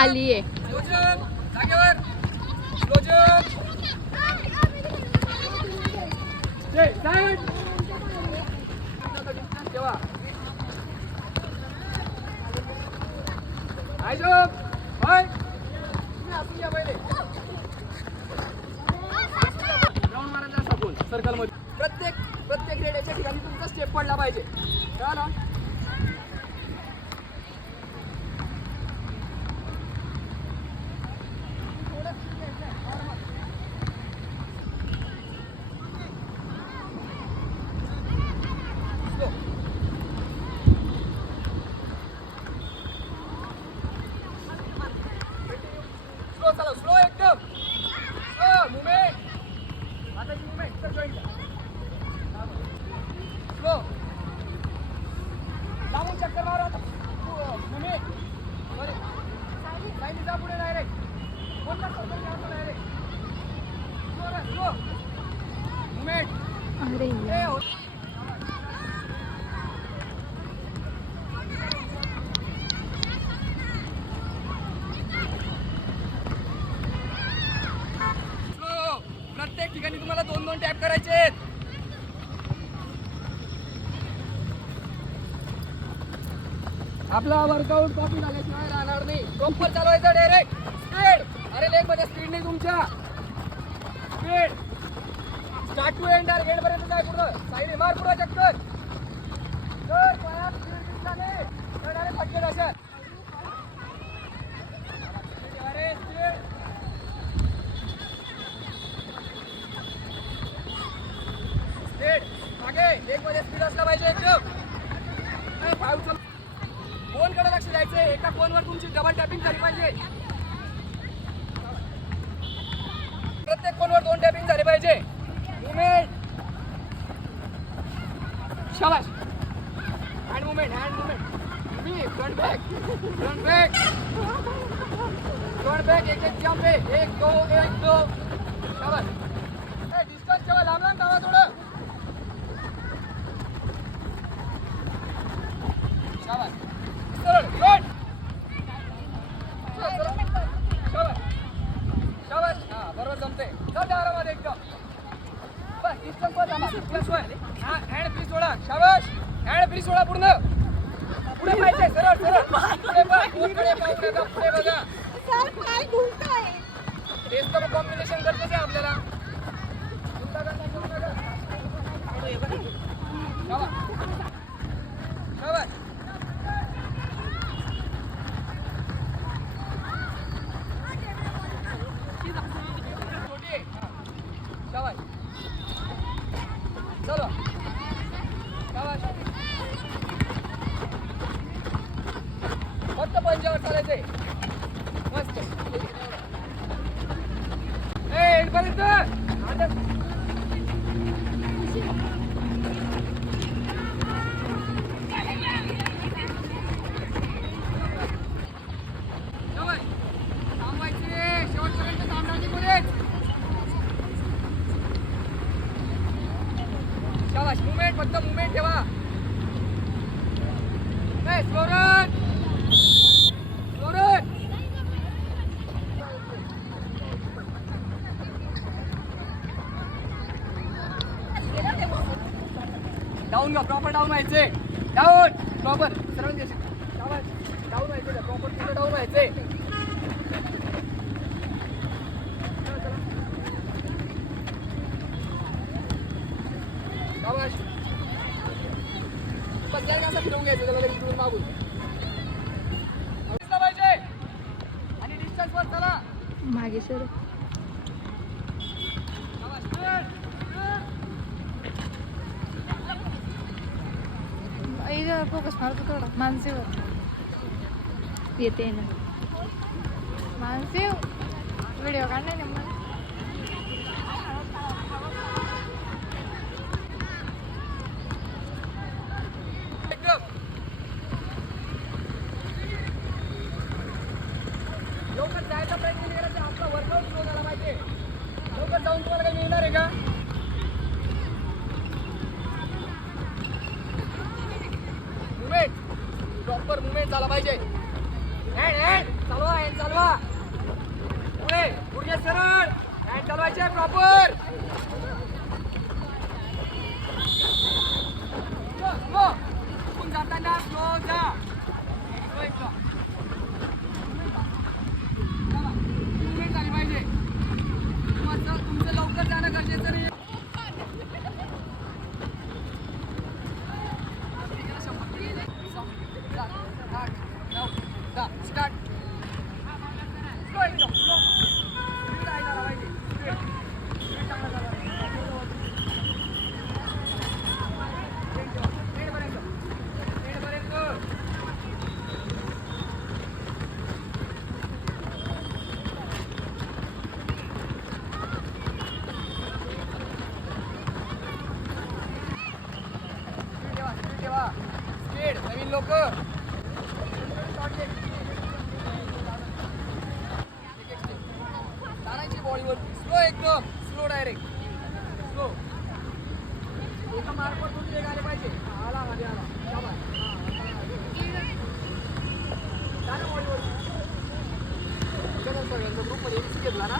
आली आहे. जागेवर सर्कल मध्ये प्रत्येक रेड्याच्या ठिकाणी तुमचा स्टेप पडला पाहिजे. कळलं? स्लो एकदम मुवमेंट. आता मुवमेंट स्लो लांबून चक्कर मारा. मुवमेंट साईडला जा पुढे डायरेक्ट. कोणता सर्कल घ्यायचा डायरेक्ट. Slow movement. अरे प्रत्येक ठिकाणी तुम्हाला 2-2 टॅप करायचे आहेत. आपला वर्कआउट कॉपी झाल्याशिवाय राहणार नाही. प्रॉपर चालवायचं डायरेक्ट स्पीड. अरे लेग मध्ये स्पीड नाही तुमच्या. Speed start to end target पर्यंत जाय. पुढं साईड मार पुढं चक्कर. जर पायात स्पीड दिसला नाही तर डायरेक्ट फटके असेल. अरे स्पीड मागे लेग मध्ये स्पीड असला पाहिजे एकदम. कोण कडे लक्ष द्यायचंय. एका कोनवर तुमची डबल टॅपिंग झाली पाहिजे. प्रत्येक कोनवर 2 टॅपिंग झाली पाहिजे. मुवमेंट शाबाश. हँड मुवमेंट मी फ्रंट बॅक एक जंप आहे. 1-2 शाबाश. डिस्टन्स ठेवा. लांब धावा थोडं. शाबाश. सरळ गुड. शाबाश. हा बरोबर जमते. चल आरामात एकदम. बस डिस्टन्स वर थांबा. प्लस वर हा हँड फ्री सोडा. शाबाश. हँड फ्री सोडा. पूर्ण पुढे पाहिजे. सरळ पुढे बघा. पुढे बघा. तेच तर कॉम्बिनेशन गरजेचं आहे आपल्याला. शाबाश. शाबाश. चलो शाबाश. फक्त पंजावर चालायचंय. मस्त. एंडपर्यंत शाबाश. मुवमेंट फक्त मुवमेंट ठेवा. Slow run. डाऊन घ्या. प्रॉपर डाऊन व्हायचे. डाऊन प्रॉपर सर्वांचे. शाबाश. डाऊन व्हायचे. प्रॉपर पुढे डाऊन व्हायचे. शाबाश. बस त्याला कसं फिरवून घ्यायचं. त्याला लगेच फिरून मागून पाहिजे. आणि डिस्टन्स वर चला. मागे सर. फोकस मारतो थोडा मानसीवर. येते ना मानसी. व्हिडिओ काढणार ना मग. लवकर जायचा प्रयत्न करायचा. आपला वर्कआउट सुरू झाला पाहिजे. लवकर जाऊन तुम्हाला काही मिळणार आहे का. मुवमेंट प्रॉपर मुवमेंट झाला पाहिजे. हँड चालवा हँड चालवा. पुढे गुडघे सरळ. हँड चालवायचे प्रॉपर. स्लो जाताना स्लो जा. स्लो एकदम. मुवमेंट झाली पाहिजे. तुमचं लवकर जाणं गरजेचं नाही. स्टार्ट. स्लो एकदम स्लो. स्पीड आहे झाला पाहिजे. स्पीड चांगला झाला पाहिजे. स्पीड नवीन लोक. चालायची बॉडीवर. स्लो एकदम स्लो डायरेक्ट स्लो. एका मार्कवर तुम्ही एक आले पाहिजे. आला मध्ये आला. बॉडीवर सगळ्यांचा ग्रुपमध्ये घेतला ना.